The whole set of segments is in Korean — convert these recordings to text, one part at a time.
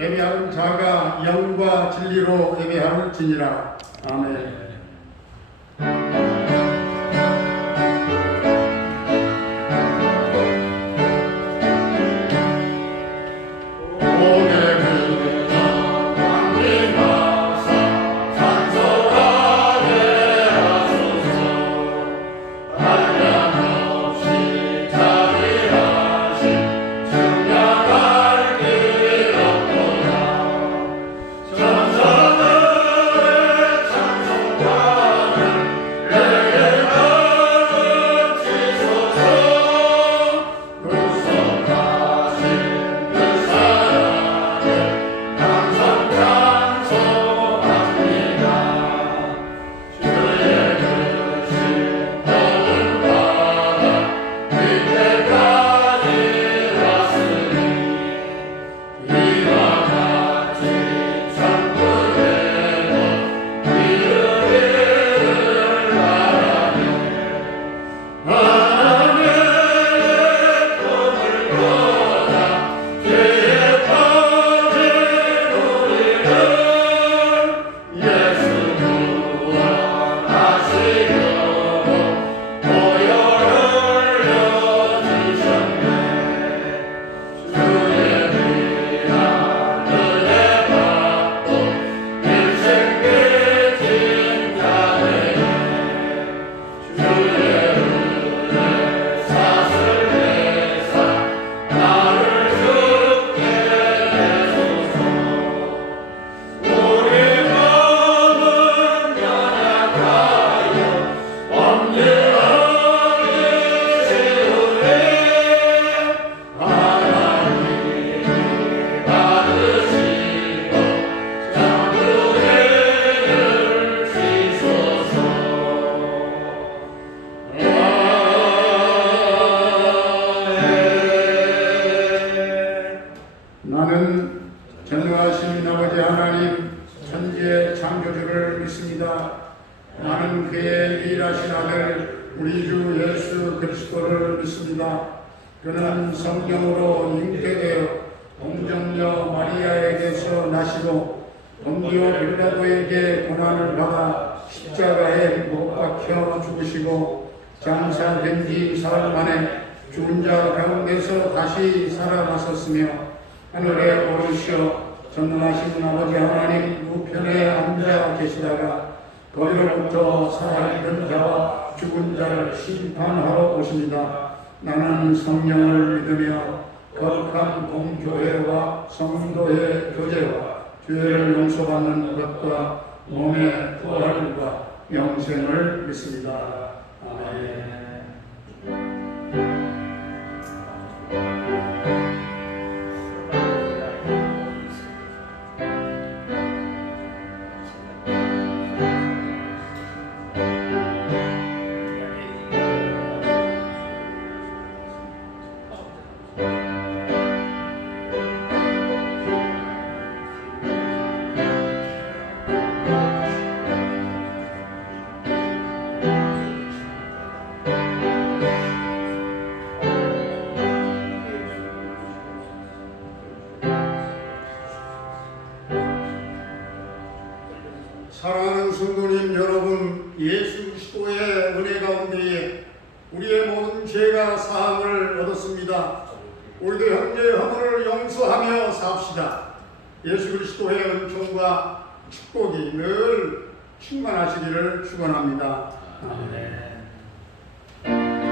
예배하는 자가 영과 진리로 예배할지니라. 아멘. 나는 전능하신 아버지 하나님 천지의 창조주를 믿습니다. 나는 그의 유일하신 아들 우리 주 예수 그리스도를 믿습니다. 그는 성령으로 잉태되어 동정녀 마리아에게서 나시고 본디오 빌라도에게 고난을 받아 십자가에 못 박혀 죽으시고 장사된 지 사흘 만에 죽은 자 가운데서 다시 살아나셨으며 하늘에 오르시어 전능하신 아버지 하나님 우편에 앉아 계시다가 거기로부터 살아있는 자와 죽은 자를 심판하러 오십니다. 나는 성령을 믿으며 거룩한 공교회와 성도의 교제와 죄를 용서받는 것과 몸의 부활과 영생을 믿습니다. 아멘. 사랑하는 성도님 여러분, 예수 그리스도의 은혜 가운데에 우리의 모든 죄가 사함을 얻었습니다. 우리도 형제의 허물을 용서하며 삽시다. 예수 그리스도의 은총과 축복이 늘 충만하시기를 축원합니다. 아멘. Yeah.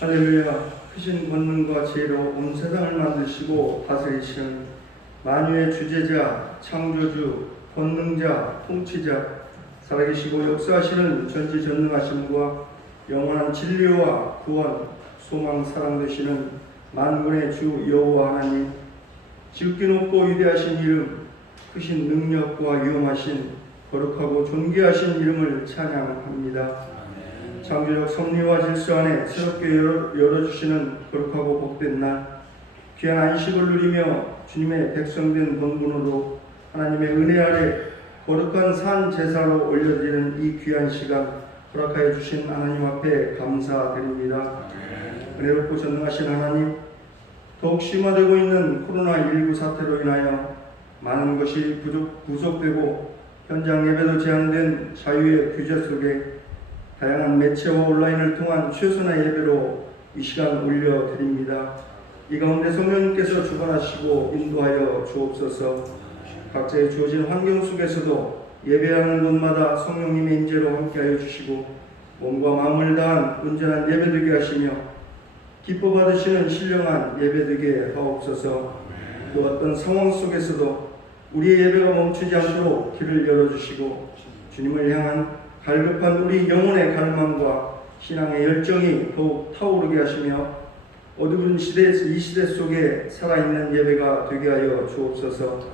할렐루야. 크신 권능과 지혜로 온 세상을 만드시고 다스리시는 만유의 주제자, 창조주, 권능자, 통치자, 살아계시고 역사하시는 전지전능하심과 영원한 진리와 구원, 소망, 사랑 되시는 만군의 주 여호와 하나님, 지극히 높고 위대하신 이름, 크신 능력과 위엄하신 거룩하고 존귀하신 이름을 찬양합니다. 창조적 섭리와 질서 안에 새롭게 열어주시는 거룩하고 복된 날, 귀한 안식을 누리며 주님의 백성된 본분으로 하나님의 은혜 아래 거룩한 산 제사로 올려드리는 이 귀한 시간 허락하여 주신 하나님 앞에 감사드립니다. 은혜롭고 전능하신 하나님, 더욱 심화되고 있는 코로나19 사태로 인하여 많은 것이 구속되고 현장 예배도 제한된 자유의 규제 속에 다양한 매체와 온라인을 통한 최선의 예배로 이 시간 올려드립니다. 이 가운데 성령님께서 주관하시고 인도하여 주옵소서. 각자의 주어진 환경 속에서도 예배하는 곳마다 성령님의 인재로 함께하여 주시고 몸과 마음을 다한 온전한 예배 되게 하시며 기뻐 받으시는 신령한 예배 되게 하옵소서. 그 어떤 상황 속에서도 우리의 예배가 멈추지 않도록 길을 열어주시고 주님을 향한 갈급한 우리 영혼의 갈망과 신앙의 열정이 더욱 타오르게 하시며 어두운 이 시대 속에 살아있는 예배가 되게 하여 주옵소서.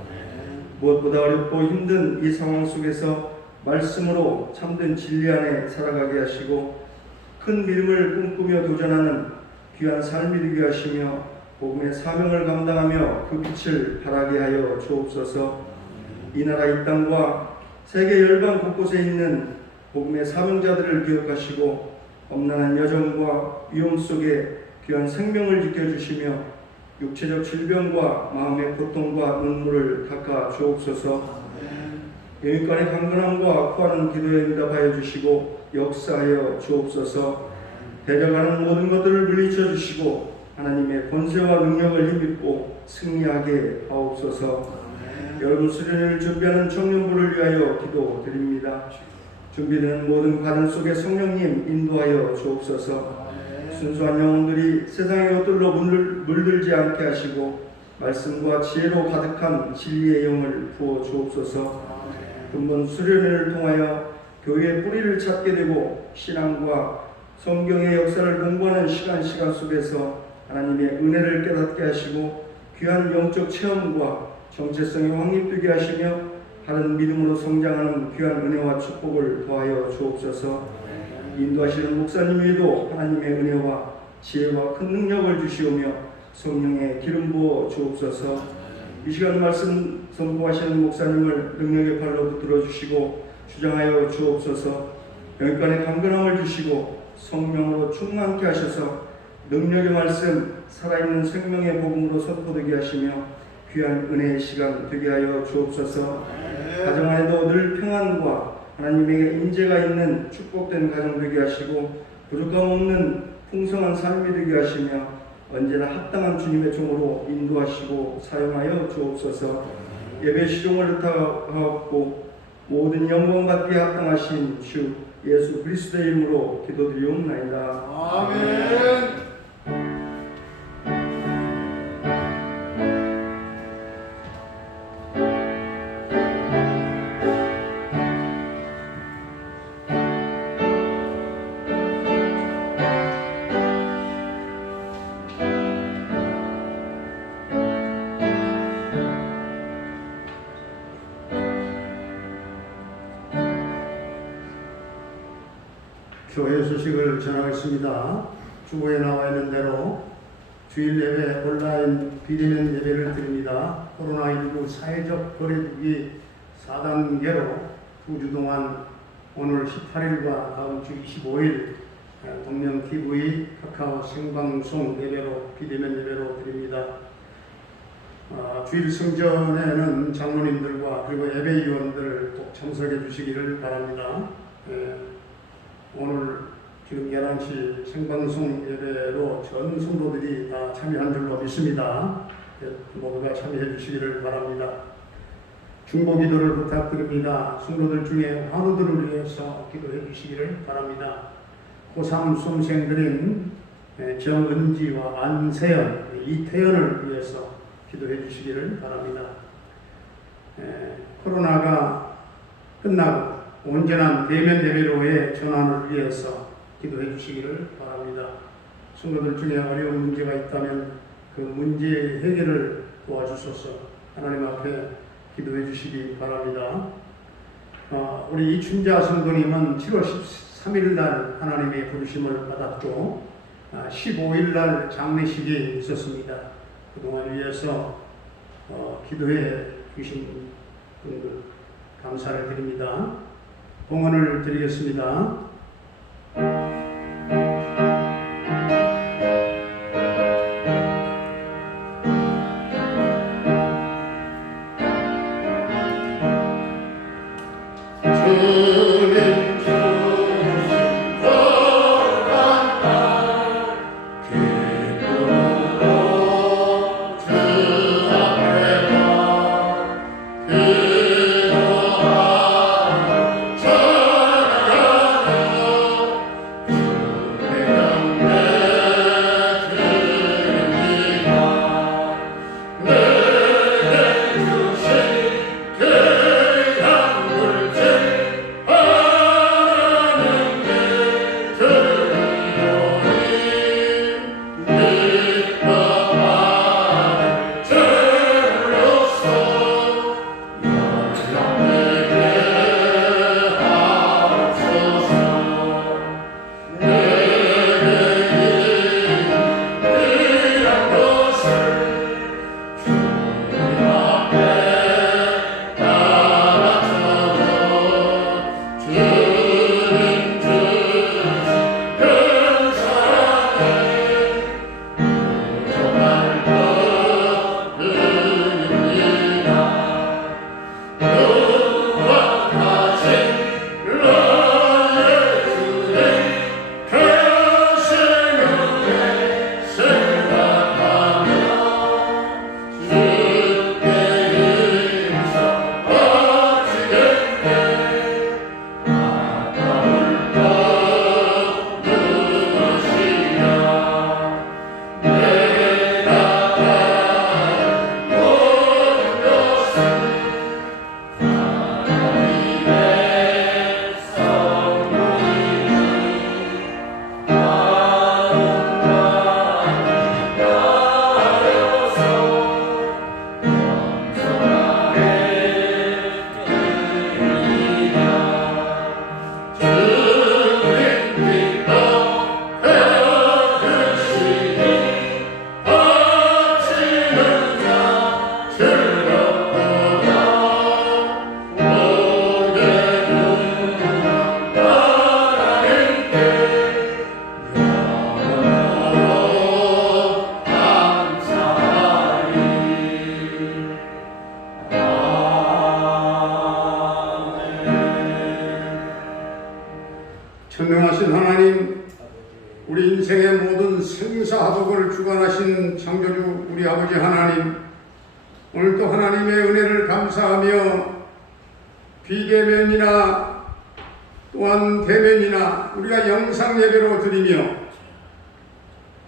무엇보다 어렵고 힘든 이 상황 속에서 말씀으로 참된 진리 안에 살아가게 하시고 큰 믿음을 꿈꾸며 도전하는 귀한 삶이 되게 하시며 복음의 사명을 감당하며 그 빛을 발하게 하여 주옵소서. 이 나라 이 땅과 세계 열방 곳곳에 있는 복음의 사명자들을 기억하시고 엄난한 여정과 위험 속에 귀한 생명을 지켜주시며 육체적 질병과 마음의 고통과 눈물을 닦아 주옵소서. 영육간의 강건함과 구하는 기도에 응답하여 주시고 역사하여 주옵소서. 대적하는 모든 것들을 물리쳐 주시고 하나님의 권세와 능력을 힘입고 승리하게 하옵소서. 여러분 수련회를 준비하는 청년부를 위하여 기도드립니다. 준비되는 모든 과정 속에 성령님 인도하여 주옵소서. 순수한 영혼들이 세상의 것들로 물들지 않게 하시고 말씀과 지혜로 가득한 진리의 영을 부어 주옵소서. 근본 수련회를 통하여 교회의 뿌리를 찾게 되고 신앙과 성경의 역사를 공부하는 시간 속에서 하나님의 은혜를 깨닫게 하시고 귀한 영적 체험과 정체성이 확립되게 하시며 바른 믿음으로 성장하는 귀한 은혜와 축복을 더하여 주옵소서. 인도하시는 목사님 위에도 하나님의 은혜와 지혜와 큰 능력을 주시오며 성령의 기름 부어 주옵소서. 이 시간 말씀 선포하시는 목사님을 능력의 발로 붙들어 주시고 주장하여 주옵소서. 영육간의 강건함을 주시고 성령으로 충만케 하셔서 능력의 말씀 살아있는 생명의 복음으로 선포되게 하시며 귀한 은혜의 시간 되게 하여 주옵소서. 가정 안에도 늘 평안과 하나님에게 인재가 있는 축복된 가정 되게 하시고 부족함 없는 풍성한 삶이 되게 하시며 언제나 합당한 주님의 종으로 인도하시고 사용하여 주옵소서. 예배 시종을 의탁하옵고 모든 영광 받기에 합당하신 주 예수 그리스도의 이름으로 기도드리옵나이다. 아멘. 교회 소식을 전하겠습니다. 주보에 나와 있는 대로 주일 예배 온라인 비대면 예배를 드립니다. 코로나19 사회적 거리두기 4단계로 2주 동안 오늘 18일과 다음 주 25일 동명 TV 카카오 생방송 예배로 비대면 예배로 드립니다. 주일 성전에는 장로님들과 그리고 예배위원들 꼭 참석해 주시기를 바랍니다. 오늘 지금 11시 생방송 예배로 전 성도들이 다 참여한 줄로 믿습니다. 모두가 참여해 주시기를 바랍니다. 중보기도를 부탁드립니다. 성도들 중에 환우들을 위해서 기도해 주시기를 바랍니다. 고3 수험생들인 정은지와 안세연, 이태연을 위해서 기도해 주시기를 바랍니다. 코로나가 끝나고 온전한 대면 예배로의 전환을 위해서 기도해 주시기를 바랍니다. 성도들 중에 어려운 문제가 있다면 그 문제 해결을 도와주소서. 하나님 앞에 기도해 주시기 바랍니다. 우리 이춘자 성도님은 7월 13일 날 하나님의 부르심을 받았고 15일 날 장례식이 있었습니다. 그동안 위해서 기도해 주신 분들 감사를 드립니다. 봉헌을 드리겠습니다. 전능하신 하나님, 우리 인생의 모든 생사화복을 주관하신 창조주 우리 아버지 하나님, 오늘도 하나님의 은혜를 감사하며 비대면이나 또한 대면이나 우리가 영상 예배로 드리며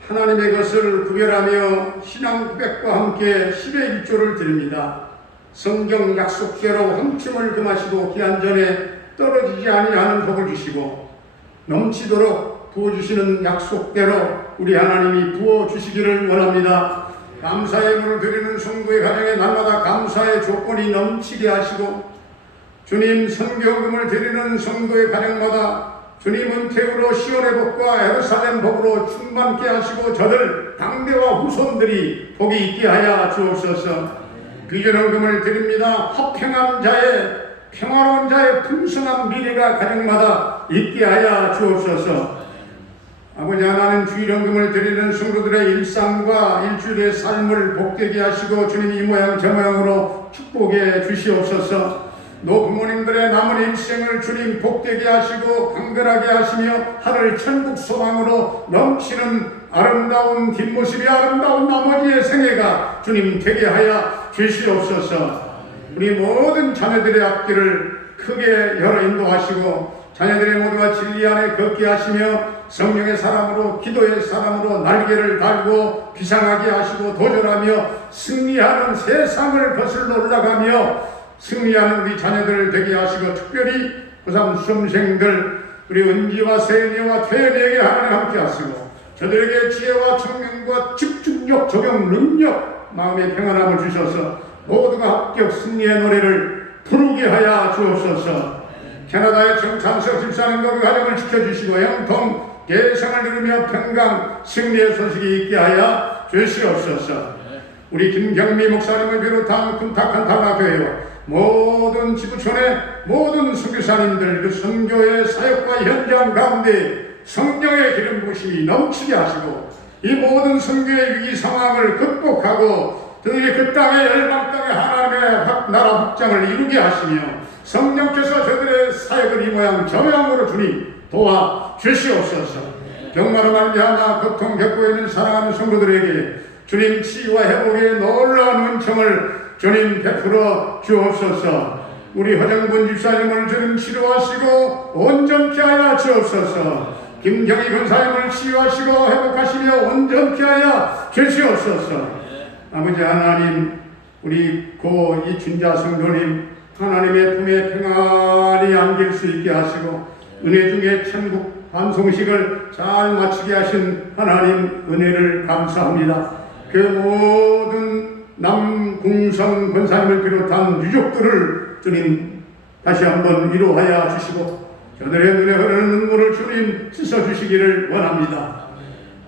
하나님의 것을 구별하며 신앙 고백과 함께 10의 1조를 드립니다. 성경 약속대로 황침을 금하시고 기한 전에 떨어지지 아니하는 복을 주시고 넘치도록 부어주시는 약속대로 우리 하나님이 부어주시기를 원합니다. 감사의 물을 드리는 성도의 가정에 날마다 감사의 조건이 넘치게 하시고 주님 선교금을 드리는 성도의 가정마다 주님 은퇴으로 시온의 복과 예루살렘 복으로 충만케 하시고 저들 당대와 후손들이 복이 있게 하여 주옵소서. 비전원금을 드립니다. 화평한 자의 평화로운 자의 풍성한 미래가 가정마다 있게 하여 주옵소서. 아버지 하나님 주일원금을 드리는 성도들의 일상과 일주일의 삶을 복되게 하시고 주님 이 모양 저 모양으로 축복해 주시옵소서. 노부모님들의 남은 일생을 주님 복되게 하시고 강건하게 하시며 하늘 천국 소망으로 넘치는 아름다운 뒷모습이 아름다운 나머지의 생애가 주님 되게 하여 주시옵소서. 우리 모든 자녀들의 앞길을 크게 열어 인도하시고 자녀들의 모두가 진리 안에 걷게 하시며 성령의 사람으로 기도의 사람으로 날개를 달고 비상하게 하시고 도전하며 승리하는 세상을 거슬러 올라가며 승리하는 우리 자녀들을 되게 하시고 특별히 고3 수험생들 우리 은지와 세녀와 태연에게 하나님 함께 하시고 저들에게 지혜와 청명과 집중력 적용 능력 마음의 평안함을 주셔서 모두가 합격 승리의 노래를 부르게 하여 주옵소서. 캐나다의 정창석 집사님과 그 가정을 지켜주시고 영통 개성을 이루며 평강 승리의 소식이 있게 하여 주시옵소서. 우리 김경미 목사님을 비롯한 군탁한 단락교회와 모든 지구촌의 모든 선교사님들 그 선교의 사역과 현장 가운데 성령의 기름 부으심이 넘치게 하시고 이 모든 선교의 위기 상황을 극복하고 저들이 그 땅에 열방 땅에 하나님의 나라 확장을 이루게 하시며 성령께서 저들의 사역을 이 모양 저 모양으로 주님 도와 주시옵소서. 병마로 말미암아 고통 겪고 있는 사랑하는 성도들에게 주님 치유와 회복의 놀라운 은총을 주님 베풀어 주옵소서. 우리 허정분 집사님을 주님 치료하시고 온전케 하여 주옵소서. 김경희 권사님을 치유하시고 회복하시며 온전케 하여 주시옵소서. 아버지 하나님, 우리 고 이춘자 성도님 하나님의 품에 평안히 안길 수 있게 하시고 은혜 중에 천국 반송식을 잘 마치게 하신 하나님 은혜를 감사합니다. 그 모든 남궁성 권사님을 비롯한 유족들을 주님 다시 한번 위로하여 주시고 저들의 눈에 흐르는 눈물을 주님 씻어주시기를 원합니다.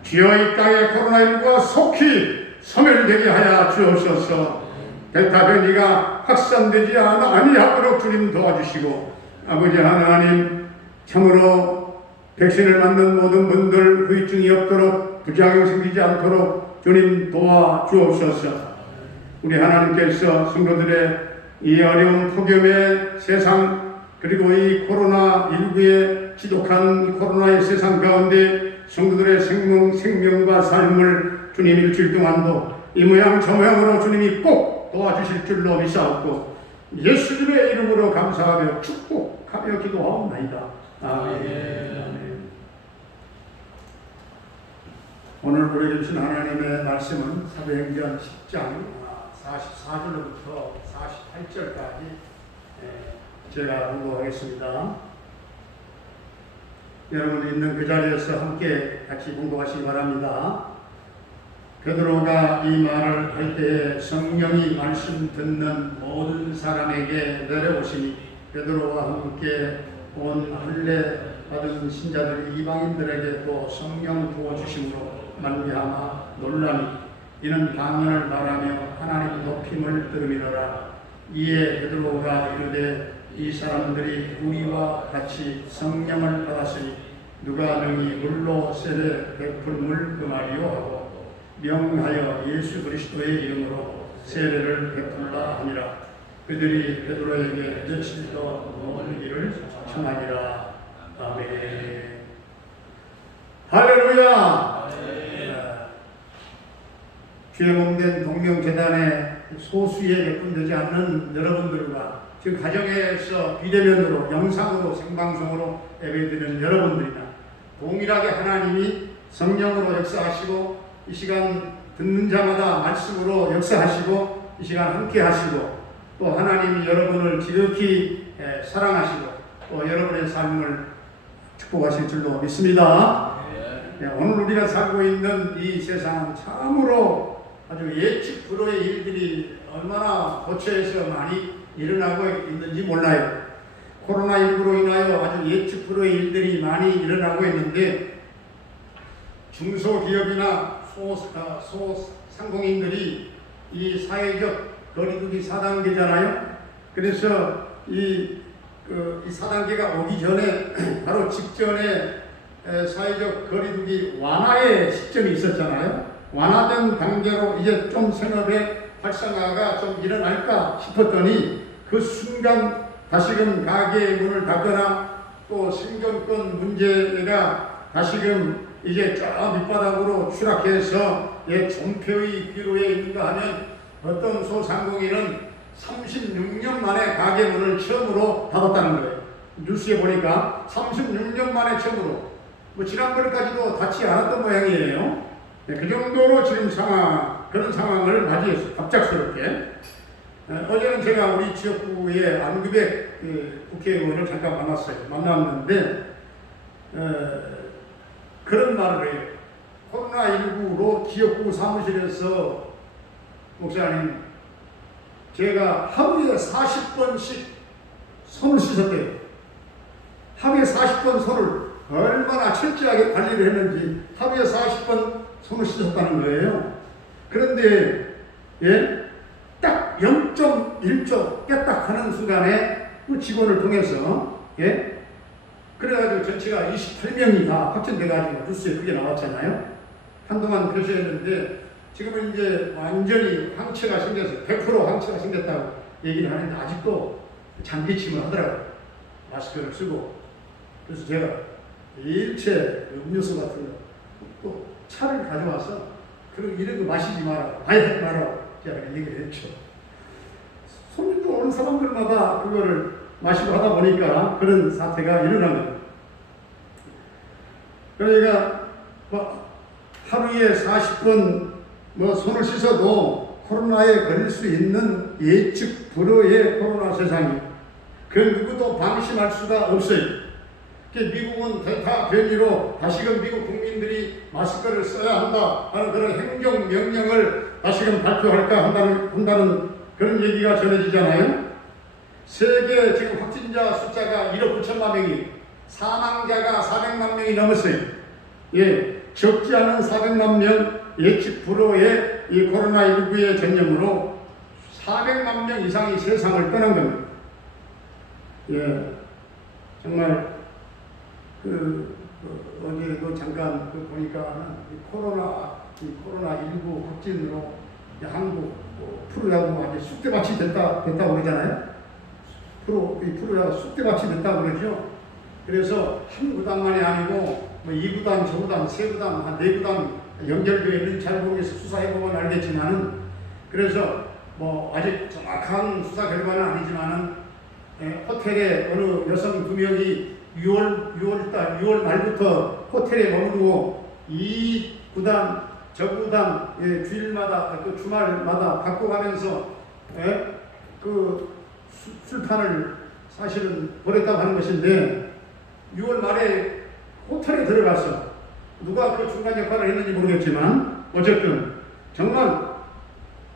주여 이 땅에 코로나19가 속히 소멸되게 하여 주옵소서. 델타 변이가 확산되지 아니하도록 주님 도와주시고 아버지 하나님 참으로 백신을 맞는 모든 분들 후유증이 없도록 부작용 생기지 않도록 주님 도와주옵소서. 우리 하나님께서 성도들의 이 어려운 폭염의 세상 그리고 이 코로나19의 지독한 코로나의 세상 가운데 성도들의 생명과 삶을 주님 일주일 동안도 이 모양 저 모양으로 주님이 꼭 도와주실 줄로 믿사옵고 예수님의 이름으로 감사하며 축복하며 기도하옵나이다. 아멘. 오늘 우리에게 주신 하나님의 말씀은 사도행전 10장 44절로부터 48절까지 제가 공부하겠습니다. 여러분 있는 그 자리에서 함께 같이 공부하시기 바랍니다. 베드로가 이 말을 할 때에 성령이 말씀 듣는 모든 사람에게 내려오시니 베드로와 함께 온 할례 받은 신자들 이방인들에게 또 성령 부어주심으로 말미암아 놀라니 이는 방언을 말하며 하나님 높임을 들음이로라. 이에 베드로가 이르되 이 사람들이 우리와 같이 성령을 받았으니 누가 능히 물로 세례 베풀물 금하리요 하고 명하여 예수 그리스도의 이름으로 세례를 베풀라 하니라. 그들이 베드로에게 며칠 더 머물기를 청하니라. 아멘. 할렐루야. 주의 몸된 동명재단의 소수에 몇 분 되지 않는 여러분들과 지금 가정에서 비대면으로 영상으로 생방송으로 예배드리는 여러분들이나 동일하게 하나님이 성령으로 역사하시고 이 시간 듣는 자마다 말씀으로 역사하시고 이 시간 함께 하시고 또 하나님이 여러분을 지극히 사랑하시고 또 여러분의 삶을 축복하실 줄로 믿습니다. 오늘 우리가 살고 있는 이 세상은 참으로 아주 예측 불허의 일들이 얼마나 거처에서 많이 일어나고 있는지 몰라요. 코로나19로 인하여 아주 예측 불허의 일들이 많이 일어나고 있는데 중소기업이나 소상공인들이 이 사회적 거리두기 4단계잖아요. 그래서 이 4단계가 오기 전에 바로 직전에 사회적 거리두기 완화의 시점이 있었잖아요. 완화된 단계로 이제 좀 생업의 활성화가 좀 일어날까 싶었더니 그 순간 다시금 가게의 문을 닫거나 또 생존권 문제가 다시금 이제 저 밑바닥으로 추락해서 존폐의 기로에 있는가 하면 어떤 소상공인은 36년 만에 가게 문을 처음으로 닫았다는 거예요. 뉴스에 보니까 36년 만에 처음으로 뭐 지난번까지도 닿지 않았던 모양이에요. 네, 그 정도로 지금 그런 상황을 맞이했어요. 갑작스럽게. 어제는 제가 우리 지역구의 안규백 국회의원을 잠깐 만났는데 그런 말을 해요. 코로나19로 지역구 사무실에서 목사님, 제가 하루에 40번씩 손을 씻었대요. 하루에 40번 손을 얼마나 철저하게 관리를 했는지 하루에 40번 손을 씻었다는 거예요. 그런데 딱 0.1초 깨딱 하는 순간에 그 직원을 통해서 그래가지고 전체가 28명이 다 확진돼가지고 뉴스에 그게 나왔잖아요. 한동안 표시했는데 지금은 이제 완전히 항체가 생겨서 100% 항체가 생겼다고 얘기를 하는데 아직도 장기침을 하더라고요. 마스크를 쓰고. 그래서 제가 일체 음료수 같은 거 또 차를 가져와서 이런 거 마시지 마라, 아예 하지 마라 제가 얘기를 했죠. 손님도 오는 사람들마다 그거를 마시고 하다 보니까 그런 사태가 일어난 거예요. 그러니까 하루에 40번 손을 씻어도 코로나에 걸릴 수 있는 예측 불허의 코로나 세상이 그 누구도 방심할 수가 없어요. 미국은 델타 변이로 다시금 미국 국민들이 마스크를 써야 한다 하는 그런 행정 명령을 다시금 발표할까 한다는 그런 얘기가 전해지잖아요. 세계 지금 확진자 숫자가 1억 9천만 명이, 사망자가 400만 명이 넘었어요. 적지 않은 400만 명 예측 불허의 이 코로나19의 전염으로 400만 명 이상이 세상을 떠난 겁니다. 정말 어제도 잠깐 보니까는 코로나19 확진으로 한국 프로야구 아주 쑥대밭이 됐다고 그러잖아요. 프로야구 쑥대밭이 됐다고 그러죠. 그래서 한 구단만이 아니고 2구단, 저구단, 3구단, 한 4구단 연결되어 있는 잘 모르겠어. 수사해보면 알겠지만은 그래서 아직 정확한 수사 결과는 아니지만은 호텔에 어느 여성 2명이 6월 말부터 호텔에 머무르고 이 구단, 저 구단 주일마다 주말마다 바꿔가면서 그 술판을 사실은 보냈다고 하는 것인데 6월 말에 호텔에 들어가서 누가 그 중간 역할을 했는지 모르겠지만 어쨌든 정말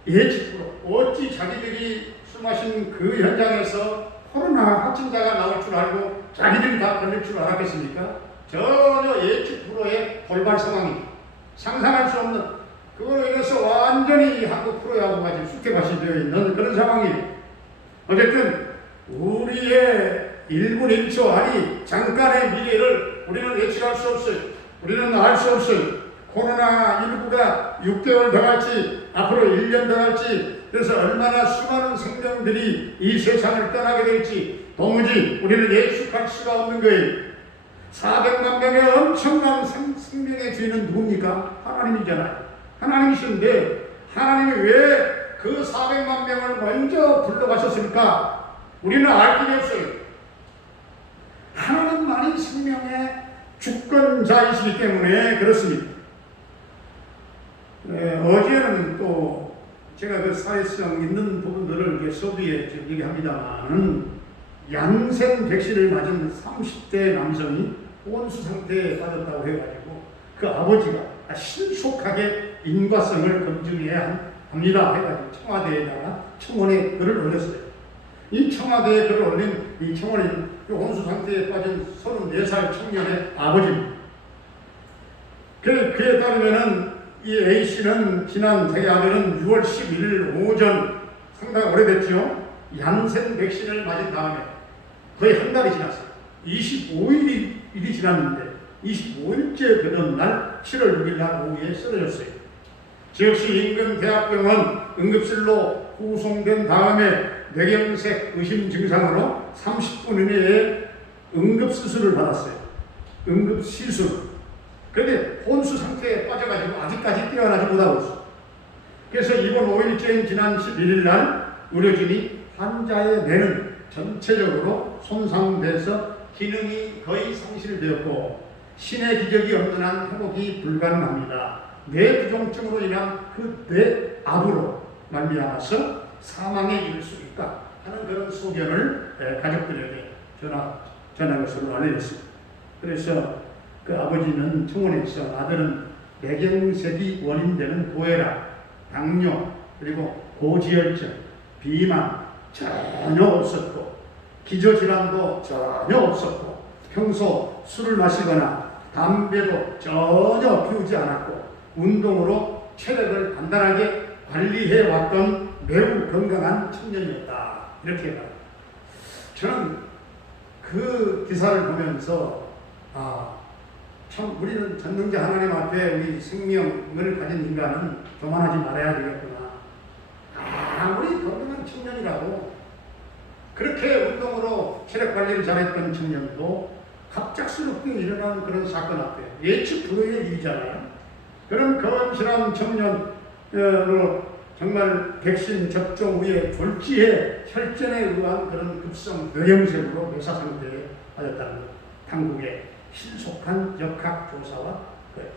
예측으로 어찌 자기들이 술 마신 그 현장에서 코로나 확진자가 나올 줄 알고 자기들이 다 걸릴 줄 알았겠습니까? 전혀 예측 불허의 돌발 상황이 상상할 수 없는, 그걸로 인해서 완전히 한국 프로야구가 지금 쑥대밭이 되어 있는 그런 상황이 어쨌든 우리의 1분 1초 아니 잠깐의 미래를 우리는 예측할 수 없어요. 우리는 알 수 없어요. 코로나19가 6개월 더 갈지 앞으로 1년 더 갈지, 그래서 얼마나 수많은 생명들이 이 세상을 떠나게 될지 도무지 우리는 예측할 수가 없는 거예요. 400만 명의 엄청난 생명의 주인은 누굽니까? 하나님이잖아요. 하나님이신데 하나님이 왜 그 400만 명을 먼저 불러가셨을까? 우리는 알 길이 없어요. 하나님만이 생명의 주권자이시기 때문에 그렇습니다. 어제는 또 제가 그 사회성 있는 부분들을 서두에 얘기합니다만은 얀센 백신을 맞은 30대 남성이 혼수 상태에 빠졌다고 해가지고 그 아버지가 신속하게 인과성을 검증해야 합니다 해가지고 청와대에다가 청원에 글을 올렸어요. 이 청와대에 글을 올린 이 청원인 혼수 상태에 빠진 34살 청년의 아버지입니다. 그에 따르면은 이 A씨는 지난 자기 아들은 6월 11일 오전 상당히 오래됐죠. 얀센 백신을 맞은 다음에 거의 한 달이 지났어요. 25일이 지났는데 25일째 되던 날 7월 6일 날 오후에 쓰러졌어요. 즉시 인근 대학병원 응급실로 후송된 다음에 뇌경색 의심 증상으로 30분 이내에 응급수술을 받았어요. 응급시술. 그런데 혼수 상태에 빠져가지고 아직까지 깨어나지 못하고 있어요. 그래서 이번 5일째인 지난 11일 날 의료진이 환자의 뇌는 전체적으로 손상돼서 기능이 거의 상실되었고 신의 기적이 없는 한 회복이 불가능합니다. 뇌 부종증으로 인한 그 뇌 압으로 말미암아서 사망에 이를 수 있다 하는 그런 소견을 가족들에게 전한 것으로 알려졌습니다. 그래서 그 아버지는 청원에서 아들은 뇌경색이 원인되는 고혈압, 당뇨, 그리고 고지혈증, 비만 전혀 없었고 기저질환도 전혀 없었고 평소 술을 마시거나 담배도 전혀 피우지 않았고 운동으로 체력을 단단하게 관리해 왔던 매우 건강한 청년이었다. 이렇게 말합니다. 저는 그 기사를 보면서 참 우리는 전능자 하나님 앞에 우리 생명을 가진 인간은 교만하지 말아야 되겠구나. 아무리 건강한 청년이라도 그렇게 운동으로 체력 관리를 잘했던 청년도 갑작스럽게 일어나는 그런 사건 앞에 예측 불허의 일이잖아요. 그런 건실한 청년으로 정말 백신 접종 후에 졸지에 혈전에 의한 그런 급성 뇌경색으로 묘사 상태에 빠졌다는 것. 당국의 신속한 역학조사와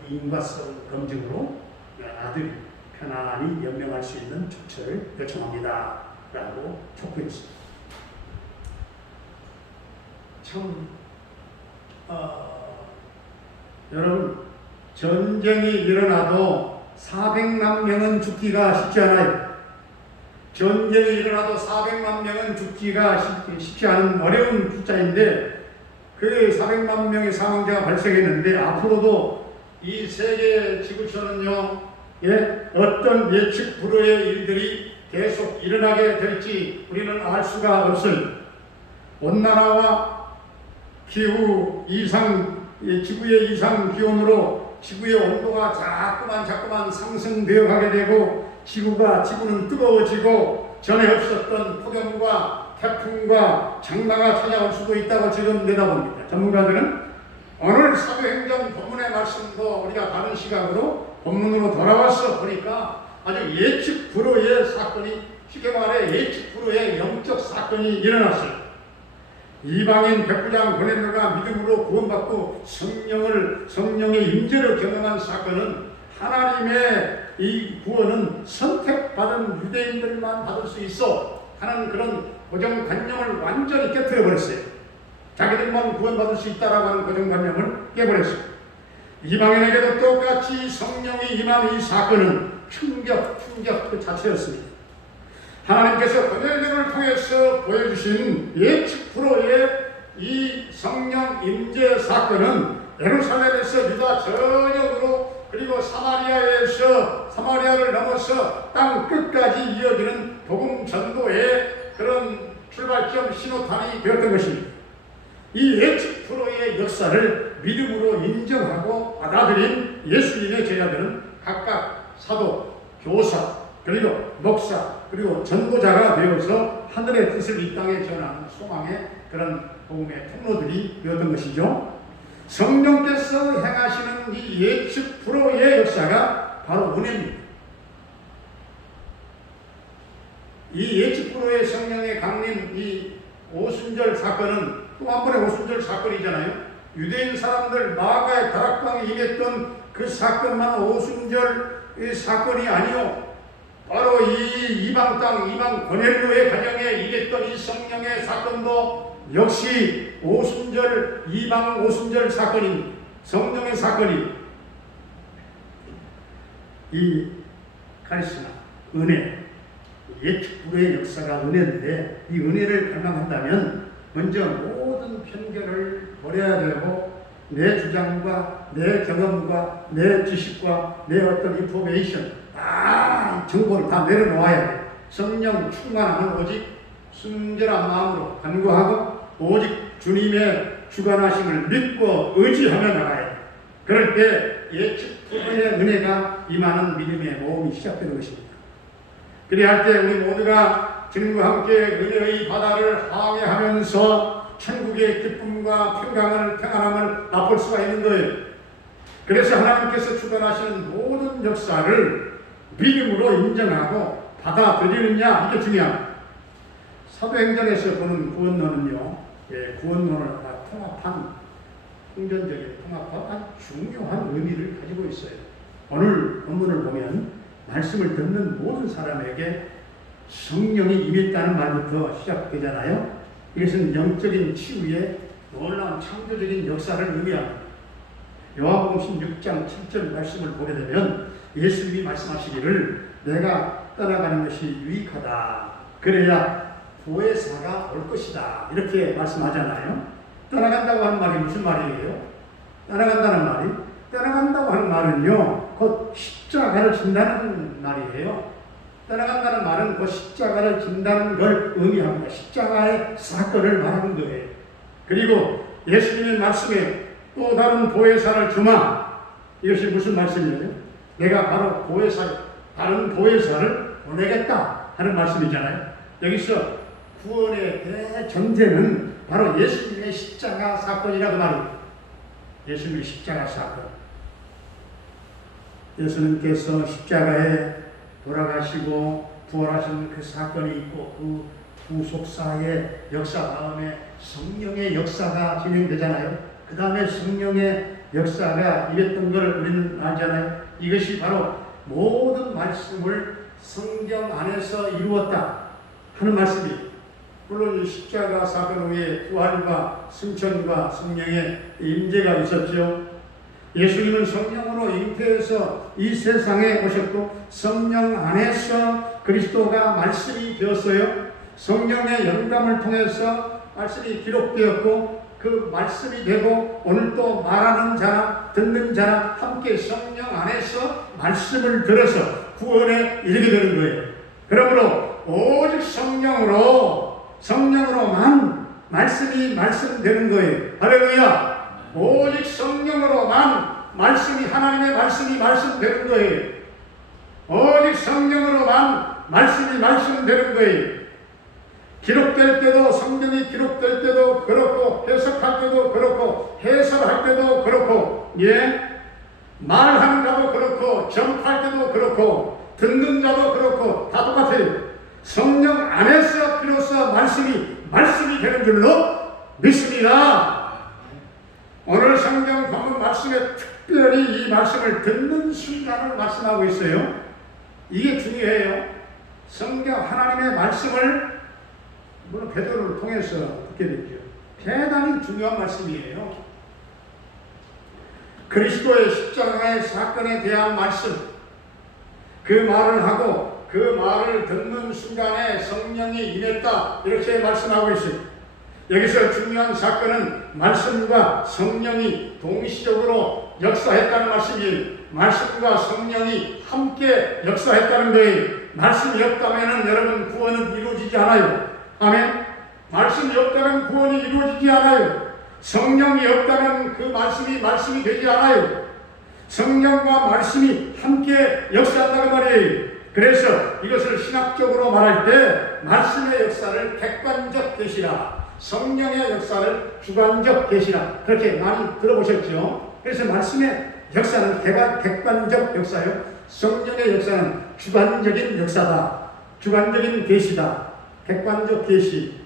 인과성 검증으로 아들이 편안히 연명할 수 있는 조처를 요청합니다. 라고 촉구했습니다. 참 여러분 전쟁이 일어나도 400만 명은 죽기가 쉽지 않아요. 전쟁이 일어나도 400만 명은 죽기가 쉽지 않은 어려운 숫자인데 그 400만 명의 사망자가 발생했는데 앞으로도 이 세계 지구촌은요 어떤 예측 불허의 일들이 계속 일어나게 될지 우리는 알 수가 없을 온난화와 기후 이상 지구의 이상 기온으로 지구의 온도가 자꾸만 상승되어 가게 되고 지구는 뜨거워지고 전에 없었던 폭염과 태풍과 장마가 찾아올 수도 있다고 지금 내다봅니다. 전문가들은 오늘 사도행전 본문의 말씀도 우리가 다른 시각으로 본문으로 돌아와서 보니까 아주 예측 불허의 사건이 쉽게 말해 예측 불허의 영적 사건이 일어났어요. 이방인 백부장 고넬료가 믿음으로 구원받고 성령의 임재를 경험한 사건은 하나님의 이 구원은 선택받은 유대인들만 받을 수 있어 하는 그런 고정관념을 완전히 깨뜨려버렸어요. 자기들만 구원받을 수 있다라고 하는 고정관념을 깨버렸어요. 이방인에게도 똑같이 성령이 임한 이 사건은 충격 그 자체였습니다. 하나님께서 고넬료를 통해서 보여주신 예측 불허의 이 성령 임재 사건은 예루살렘에서 유다 전역으로 그리고 사마리아를 넘어서 땅 끝까지 이어지는 복음 전도의 그런 출발점 신호탄이 되었던 것입니다. 이 예측 불허의 역사를 믿음으로 인정하고 받아들인 예수님의 제자들은 각각 사도, 교사, 그리고 목사, 그리고 전도자가 되어서 하늘의 뜻을 이 땅에 전하는 소망의 그런 복음의 통로들이 되었던 것이죠. 성령께서 행하시는 이 예측 불허의 역사가 바로 은혜입니다. 이 예측 불허의 성령의 강림, 이 오순절 사건은 또 한 번의 오순절 사건이잖아요. 유대인 사람들 마가의 다락방에 임했던 그 사건만 오순절 사건이 아니요. 바로 이 이방 땅, 이방 고넬료의 가정에 임했던 이 성령의 사건도 역시 이방 오순절 사건인 성령의 사건이 이 카리스마, 은혜, 예측 불허의 역사가 은혜인데 이 은혜를 갈망한다면 먼저 모든 편견을 버려야 되고 내 주장과 내 경험과 내 지식과 내 어떤 인포메이션 정보를 다 내려놓아야 돼. 성령 충만함을 오직 순결한 마음으로 간구하고 오직 주님의 주관하심을 믿고 의지하며 나가야 돼. 그럴 때 예측 불허의 은혜가 임하는 믿음의 모험이 시작되는 것입니다. 그리할 때 우리 모두가 주님과 함께 은혜의 바다를 항해하면서 천국의 기쁨과 평안함을 맛볼 수가 있는 거예요. 그래서 하나님께서 주관하시는 모든 역사를 믿음으로 인정하고 받아들이느냐 이게 중요합니다. 사도행전에서 보는 구원론은요, 구원론을 통합한 통전적인 통합과 아주 중요한 의미를 가지고 있어요. 오늘 본문을 보면 말씀을 듣는 모든 사람에게 성령이 임했다는 말부터 시작되잖아요. 이것은 영적인 치유의 놀라운 창조적인 역사를 의미합니다. 요한복음 16장 7절 말씀을 보게 되면 예수님이 말씀하시기를 내가 떠나가는 것이 유익하다. 그래야 보혜사가 올 것이다. 이렇게 말씀하잖아요. 떠나간다고 하는 말이 무슨 말이에요? 떠나간다고 하는 말은요, 곧 십자가를 진다는 말이에요. 떠나간다는 말은 곧 십자가를 진다는 걸 의미합니다. 십자가의 사건을 말하는 거예요. 그리고 예수님의 말씀에 또 다른 보혜사를 주마. 이것이 무슨 말씀이에요? 내가 바로 다른 보혜사를 보내겠다 하는 말씀이잖아요. 여기서 구원의 대전제는 바로 예수님의 십자가 사건이라고 말입니다. 예수님의 십자가 사건. 예수님께서 십자가에 돌아가시고 부활하신 그 사건이 있고 그 구속사의 역사 다음에 성령의 역사가 진행되잖아요. 그 다음에 성령의 역사가 이랬던 걸 우리는 알잖아요. 이것이 바로 모든 말씀을 성경 안에서 이루었다 하는 말씀이, 물론 십자가 사건 후에 부활과 승천과 성령의 임재가 있었죠. 예수님은 성령으로 잉태해서 이 세상에 오셨고 성령 안에서 그리스도가 말씀이 되었어요. 성령의 영감을 통해서 말씀이 기록되었고 그 말씀이 되고 오늘 또 말하는 자나 듣는 자나 함께 성령 안에서 말씀을 들어서 구원에 이르게 되는 거예요. 그러므로 오직 성령으로만 말씀이 말씀되는 거예요. 할렐루야. 오직 성령으로만 하나님의 말씀이 말씀되는 거예요. 오직 성령으로만 말씀이 말씀되는 거예요. 기록될 때도, 성경이 기록될 때도 그렇고, 해석할 때도 그렇고, 해설할 때도 그렇고, 말하는 자도 그렇고, 전할 때도 그렇고, 듣는 자도 그렇고, 다 똑같아요. 성령 안에서 비로소 말씀이 되는 줄로 믿습니다. 오늘 성경 본문 말씀에 특별히 이 말씀을 듣는 순간을 말씀하고 있어요. 이게 중요해요. 성경 하나님의 말씀을 물론 베드로를 통해서 듣게 되죠. 대단히 중요한 말씀이에요. 그리스도의 십자가의 사건에 대한 말씀, 그 말을 하고 그 말을 듣는 순간에 성령이 임했다 이렇게 말씀하고 있어요. 여기서 중요한 사건은 말씀과 성령이 동시적으로 역사했다는 말씀이에요. 말씀과 성령이 함께 역사했다는 거예요. 말씀이 없다면 여러분 구원은 이루어지지 않아요. 아멘. 말씀이 없다면 구원이 이루어지지 않아요. 성령이 없다면 그 말씀이 되지 않아요. 성령과 말씀이 함께 역사한다는 말이에요. 그래서 이것을 신학적으로 말할 때 말씀의 역사를 객관적 계시라, 성령의 역사를 주관적 계시라, 그렇게 많이 들어보셨죠? 그래서 말씀의 역사는 객관적 역사요, 성령의 역사는 주관적인 역사다. 주관적인 계시다. 객관적 계시,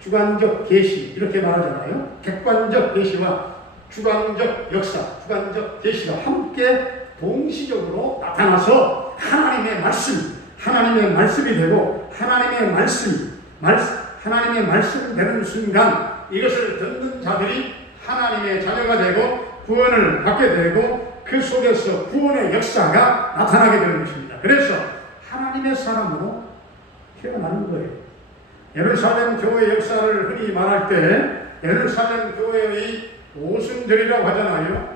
주관적 계시 이렇게 말하잖아요. 객관적 계시와 주관적 역사, 주관적 계시가 함께 동시적으로 나타나서 하나님의 말씀이 되고 하나님의 말씀이 되는 순간 이것을 듣는 자들이 하나님의 자녀가 되고 구원을 받게 되고 그 속에서 구원의 역사가 나타나게 되는 것입니다. 그래서 하나님의 사람으로 태어나는 거예요. 예루살렘 교회 역사를 흔히 말할 때 예루살렘 교회의 오순절이라고 하잖아요.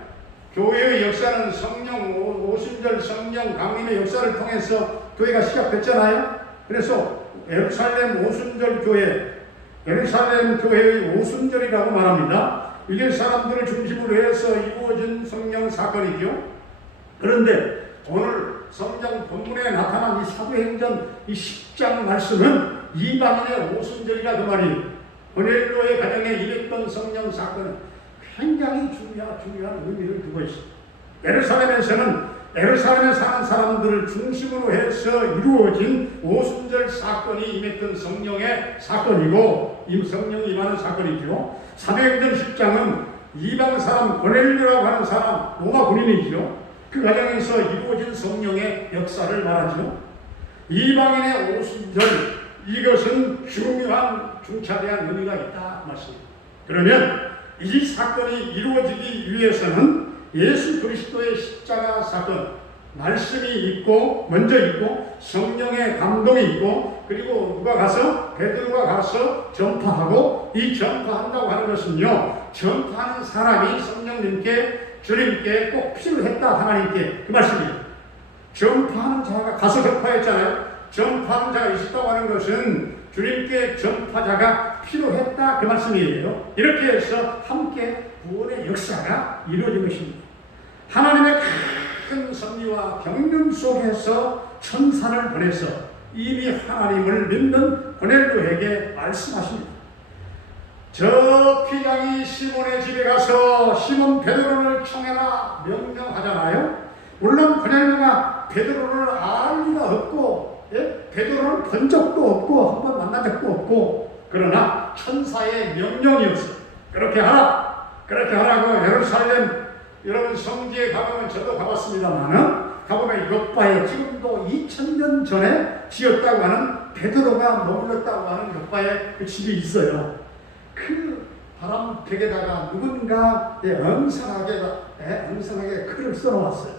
교회의 역사는 성령 오순절 성령 강림의 역사를 통해서 교회가 시작됐잖아요. 그래서 예루살렘 오순절 교회, 예루살렘 교회의 오순절이라고 말합니다. 이게 사람들을 중심으로 해서 이루어진 성령 사건이죠. 그런데 오늘 성경 본문에 나타난 이 사도행전 이 10장 말씀은 이방인의 오순절이라 그 말이에요. 고넬료의 가정에 일했던 성령 사건은 굉장히 중요한 의미를 두고 있습니다. 예루살렘에 사는 사람들을 중심으로 해서 이루어진 오순절 사건이 임했던 성령의 사건이고, 성령이 임하는 사건이죠. 사도행전 10장은 이방 사람 고넬료라고 하는 사람 로마 군인이죠. 그 과정에서 이루어진 성령의 역사를 말하죠. 이방인의 오순절, 이것은 중요한 중차대한 의미가 있다 말씀입니다. 그러면 이 사건이 이루어지기 위해서는 예수 그리스도의 십자가 사건, 말씀이 있고 먼저 있고 성령의 감동이 있고 그리고 베드로가 가서 전파하고 이 전파한다고 하는 것은요, 전파하는 사람이 성령님께 주님께 꼭 필요했다 하나님께 그 말씀이에요. 전파하는 자가 가서 전파했잖아요. 전파하는 자가 있었다고 하는 것은 주님께 전파자가 필요했다 그 말씀이에요. 이렇게 해서 함께 구원의 역사가 이루어진 것입니다. 하나님의 큰 섭리와 경륜 속에서 천사를 보내서 이미 하나님을 믿는 고넬료에게 말씀하십니다. 저 피장이 시몬의 집에 가서 시몬 베드로를 청해라 명령하잖아요. 물론 고넬료가 베드로를 알 리가 없고 베드로를 본 적도 없고 한번 만난 적도 없고 그러나 천사의 명령이었어요. 그렇게 하라. 그렇게 하라고 예루살렘 여러분 성지에 가보면 저도 가봤습니다만은 가보면 욥바에 지금도 2000년 전에 지었다고 하는 베드로가 머물렀다고 하는 욥바에 그 집이 있어요. 그 바람벽에다가 누군가 엉성하게 글을 써놓았어요.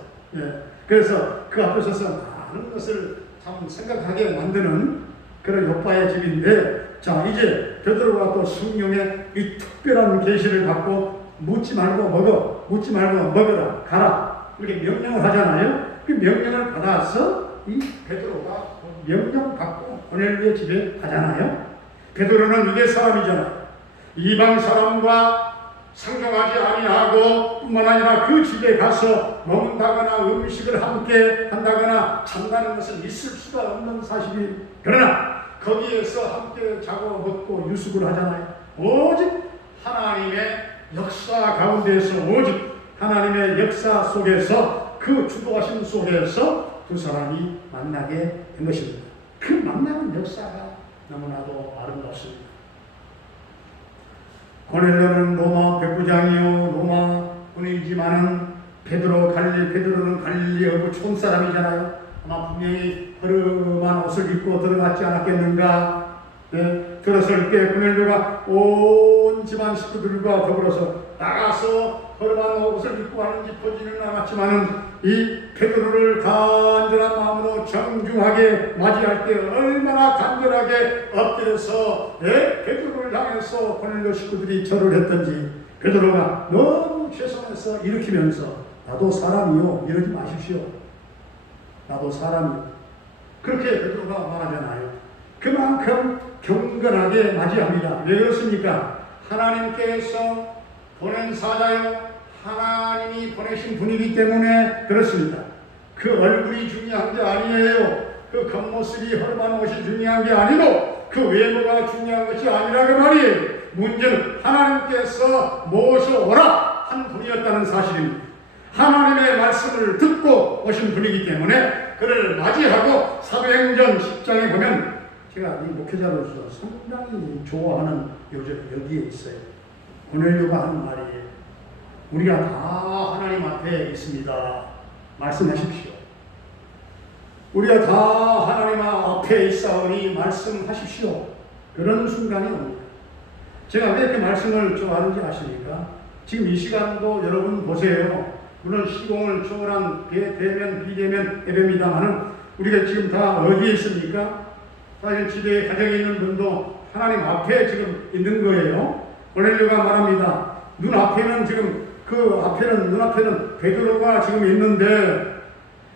그래서 그 앞에 서서 많은 것을 참 생각하게 만드는 그런 욥바의 집인데, 자 이제 베드로가 또 성령의 이 특별한 계시를 받고 묻지 말고 먹어라, 가라 이렇게 명령을 하잖아요. 그 명령을 받아서 이 베드로가 명령 받고 고넬료의 집에 가잖아요. 베드로는 유대 사람이잖아요. 이방 사람과 상종하지 아니하고 뿐만 아니라 그 집에 가서 먹는다거나 음식을 함께 한다거나 잔다는 것은 있을 수가 없는 사실이, 그러나 거기에서 함께 자고 먹고 유숙을 하잖아요. 오직 하나님의 역사 가운데에서, 오직 하나님의 역사 속에서, 그 주도하신 속에서 두 사람이 만나게 된 것입니다. 그 만나는 역사가 너무나도 아름답습니다. 고넬료는 로마 백부장이요 로마 군인이지만은 베드로는 갈릴리 어부 촌사람이잖아요. 아마 분명히 허름한 옷을 입고 들어갔지 않았겠는가. 들었을 때 고넬료가 온 집안 식구들과 더불어서 나가서 허름한 옷을 입고 하는지 보지는 않았지만은 이 베드로를 간절한 마음으로 정중하게 맞이할 때 얼마나 간절하게 엎드려서 베드로를 향해서 고넬료 식구들이 절을 했던지, 베드로가 너무 죄송해서 일으키면서 나도 사람이요 이러지 마십시오. 나도 사람이요. 그렇게 베드로가 말하잖아요. 그만큼 경건하게 맞이합니다. 왜 그렇습니까? 하나님께서 보낸 사자요, 하나님이 보내신 분이기 때문에 그렇습니다. 그 얼굴이 중요한 게 아니에요. 그 겉모습이 허름한 옷이 중요한 게 아니고 그 외모가 중요한 것이 아니라 그 말이에요. 문제는 하나님께서 모셔오라 한 분이었다는 사실입니다. 하나님의 말씀을 듣고 오신 분이기 때문에 그를 맞이하고 사도행전 10장에 보면, 제가 이 목회자로서 상당히 좋아하는 요즘 여기에 있어요. 고넬료가 하는 말이에요. 우리가 다 하나님 앞에 있습니다. 말씀하십시오. 우리가 다 하나님 앞에 있사오니 말씀하십시오. 그런 순간이 옵니다. 제가 왜 이렇게 말씀을 좋아하는지 아십니까? 지금 이 시간도 여러분 보세요. 물론 시공을 초월한 대면 비대면 예배입니다만은 우리가 지금 다 어디에 있습니까? 사실 집에 가정에 있는 분도 하나님 앞에 지금 있는 거예요. 고넬료가 말합니다. 눈앞에는 베드로가 지금 있는데,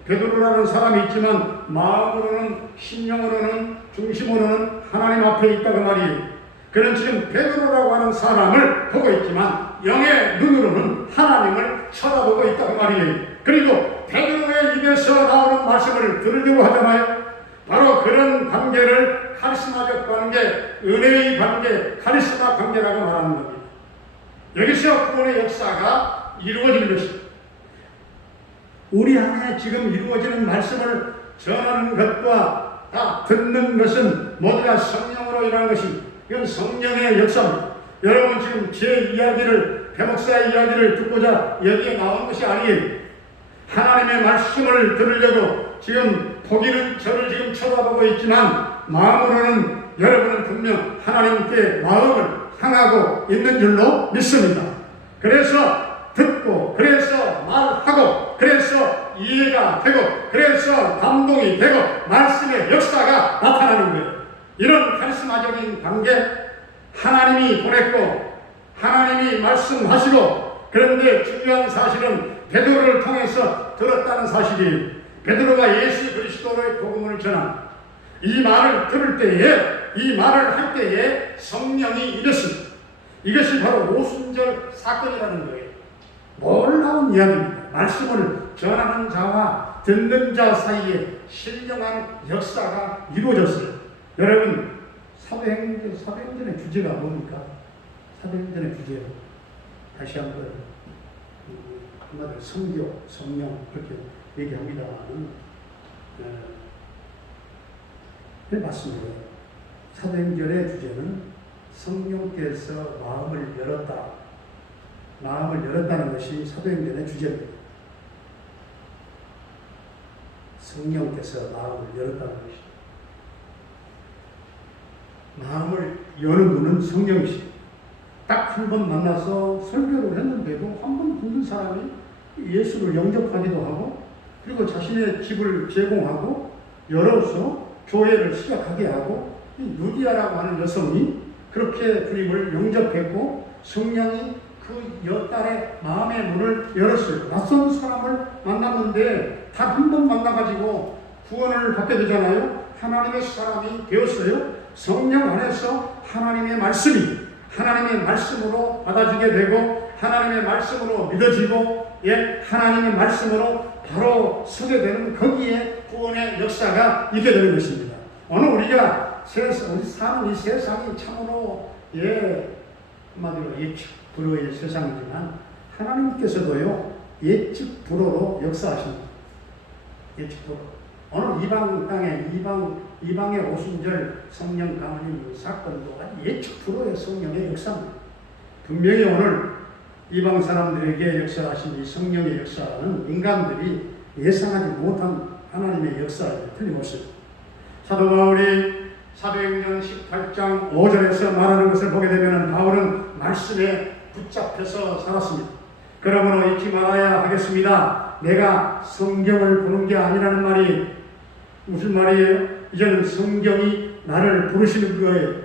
베드로라는 사람이 있지만 마음으로는, 심령으로는, 중심으로는 하나님 앞에 있다 그 말이에요. 그는 지금 베드로라고 하는 사람을 보고 있지만 영의 눈으로는 하나님을 쳐다보고 있다 그 말이에요. 그리고 베드로의 입에서 나오는 말씀을 들으려고 하잖아요. 바로 그런 관계를 카리스마적 관계, 은혜의 관계, 카리스마 관계라고 말하는 겁니다. 여기서 구원의 역사가 이루어지는 것입니다. 우리 안에 지금 이루어지는 말씀을 전하는 것과 다 듣는 것은 모두가 성령으로 일하는 것입니다. 이건 성령의 역사입니다. 여러분 지금 제 이야기를 배목사의 이야기를 듣고자 여기에 나온 것이 아니에요. 하나님의 말씀을 들으려고 지금 보기는 저를 지금 쳐다보고 있지만 마음으로는 여러분은 분명 하나님께 마음을 향하고 있는 줄로 믿습니다. 그래서 듣고, 그래서 말하고, 그래서 이해가 되고, 그래서 감동이 되고 말씀의 역사가 나타나는 거예요. 이런 카리스마적인 관계, 하나님이 보냈고 하나님이 말씀하시고, 그런데 중요한 사실은 베드로를 통해서 들었다는 사실이에요. 베드로가 예수 그리스도의 복음을 전한 이 말을 들을 때에, 이 말을 할 때에 성령이 임했습니다. 이것이 바로 오순절 사건이라는 거예요. 놀라운 이야기입니다. 말씀을 전하는 자와 듣는 자 사이에 신령한 역사가 이루어졌어요. 여러분, 사도행전의 주제가 뭡니까? 사도행전의 주제로 다시 한번 한마디로 성교, 성령 그렇게 얘기합니다만 네, 맞습니다. 사도행전의 주제는 성령께서 마음을 열었다. 마음을 열었다는 것이 사도행전의 주제입니다. 성령께서 마음을 열었다는 것이. 마음을 여는 분은 성령이십니다. 딱 한 번 만나서 설교를 했는데도 한 번 듣는 사람이 예수를 영접하기도 하고, 그리고 자신의 집을 제공하고 열어서 교회를 시작하게 하고, 누디아라고 하는 여성이 그렇게 주님을 영접했고 성령이 그 여딸의 마음의 문을 열었어요. 낯선 사람을 만났는데 단 한 번 만나가지고 구원을 받게 되잖아요. 하나님의 사람이 되었어요. 성령 안에서 하나님의 말씀이 하나님의 말씀으로 받아지게 되고, 하나님의 말씀으로 믿어지고, 하나님의 말씀으로 바로 서게 되는, 거기에 구원의 역사가 있게 되는 것입니다. 오늘 우리가 우리 사는 이 세상이 참으로 한마디로 예측 불허의 세상이지만 하나님께서도요 예측 불허로 역사하십니다. 예측 불허. 오늘 이방 땅에 이방의 오순절 성령 강림 사건도 아주 예측 불허의 성령의 역사입니다. 분명히 오늘 이방 사람들에게 역사하신 이 성령의 역사는 인간들이 예상하지 못한 하나님의 역사에 틀림없습니다. 사도 바울이 사도행전 18장 5절에서 말하는 것을 보게 되면 바울은 말씀에 붙잡혀서 살았습니다. 그러므로 잊지 말아야 하겠습니다. 내가 성경을 보는 게 아니라는 말이 무슨 말이에요? 이제는 성경이 나를 부르시는 거예요.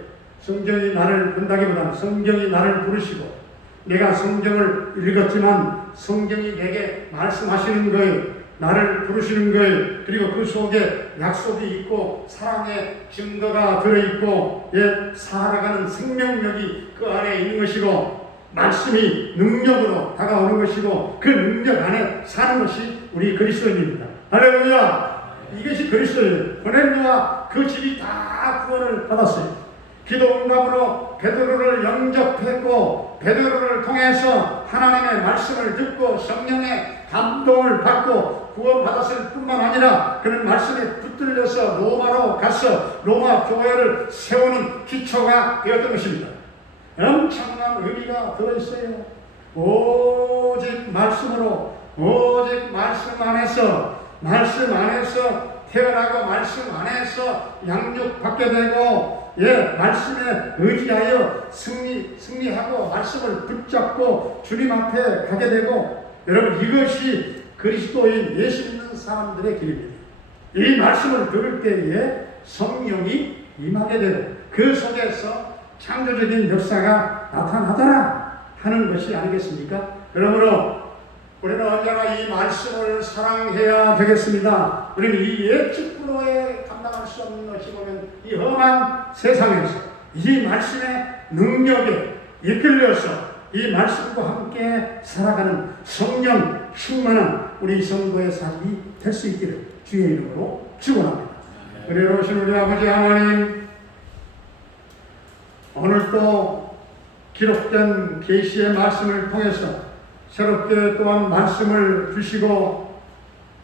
성경이 나를 본다기보다는 성경이 나를 부르시고, 내가 성경을 읽었지만 성경이 내게 말씀하시는 거예요. 나를 부르시는 거예요. 그리고 그 속에 약속이 있고 사랑의 증거가 들어있고 살아가는 생명력이 그 안에 있는 것이고, 말씀이 능력으로 다가오는 것이고, 그 능력 안에 사는 것이 우리 그리스도인입니다. 할렐루야! 이것이 그리스도예요. 고넬료와 그 집이 다 구원을 받았어요. 기도 응답으로 베드로를 영접했고, 베드로를 통해서 하나님의 말씀을 듣고 성령의 감동을 받고 구원받았을 뿐만 아니라 그는 말씀에 붙들려서 로마로 가서 로마 교회를 세우는 기초가 되었던 것입니다. 엄청난 의미가 들어있어요. 오직 말씀으로, 오직 말씀 안에서 태어나고 말씀 안에서 양육받게 되고, 말씀에 의지하여 승리하고 말씀을 붙잡고 주님 앞에 가게 되고, 여러분 이것이 그리스도인 예수 믿는 사람들의 길입니다. 이 말씀을 들을 때에 성령이 임하게 되고 그 속에서 창조적인 역사가 나타나더라 하는 것이 아니겠습니까? 그러므로 우리는 언제나 이 말씀을 사랑해야 되겠습니다. 우리는 이 예측 불허에 감당할 수 없는 것이 보면 이 험한 세상에서 이 말씀의 능력에 이끌려서 이 말씀과 함께 살아가는 성령 충만한 우리 성도의 삶이 될 수 있기를 주의 이름으로 축원합니다. 은혜로우신 우리 아버지 하나님, 오늘도 기록된 계시의 말씀을 통해서 새롭게 또한 말씀을 주시고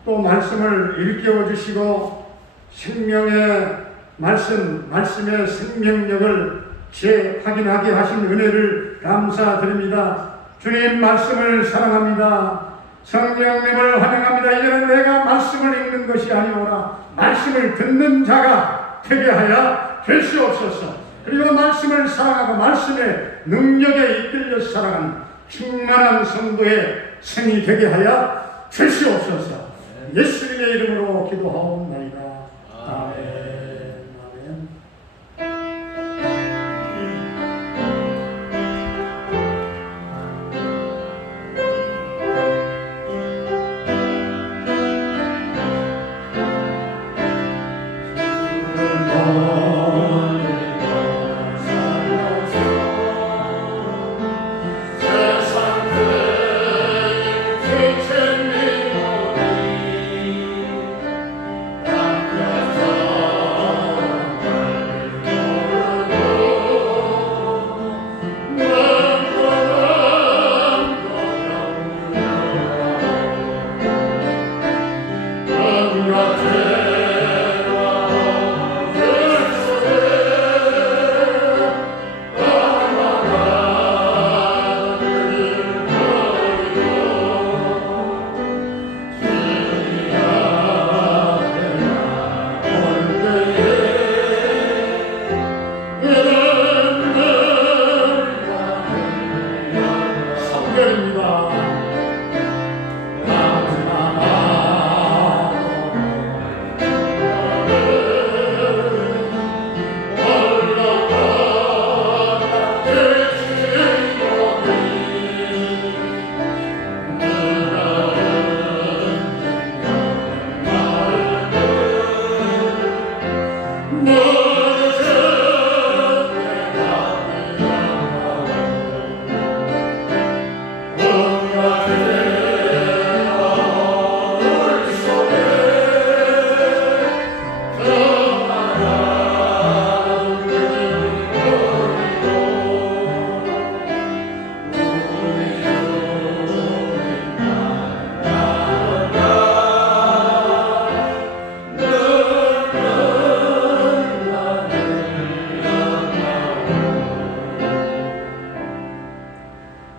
또 말씀을 일깨워 주시고 생명의 말씀의 생명력을 재확인하게 하신 은혜를 감사드립니다. 주님 말씀을 사랑합니다. 성령님을 환영합니다. 이제는 내가 말씀을 읽는 것이 아니오라 말씀을 듣는 자가 되게 하여 되시옵소서. 그리고 말씀을 사랑하고 말씀의 능력에 이끌려 살아가는 충만한 성도의 생이 되게 하여 되시옵소서. 예수님의 이름으로 기도하옵나이다. 아멘. 아멘.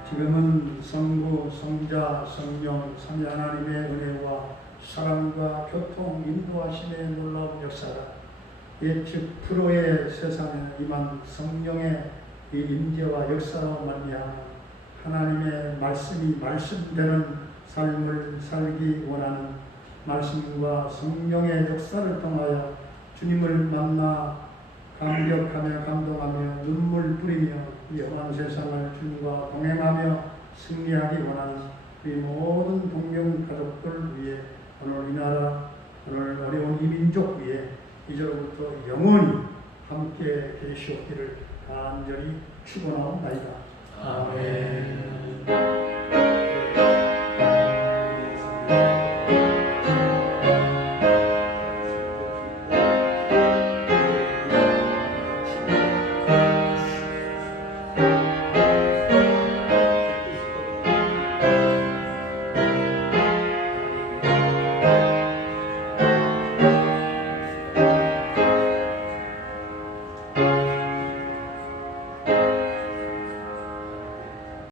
지금은 성부, 성자, 성령, 삼위 하나님의 은혜와 사랑과 교통, 인도하심의 놀라운 역사가 예측 프로의 세상에 임한 성령의 이 임재와 역사로 말미암아 하나님의 말씀이 말씀되는 삶을 살기 원하는 말씀과 성령의 역사를 통하여 주님을 만나 감격하며 감동하며 눈물 뿌리며 이 험한 세상을 주님과 동행하며 승리하기 원하는 우리 모든 동명 가족들 위해 오늘 이 나라 오늘 어려운 이 민족 위해 이제로부터 영원히 함께 계시옵기를 간절히 축원하옵나이다. 아멘.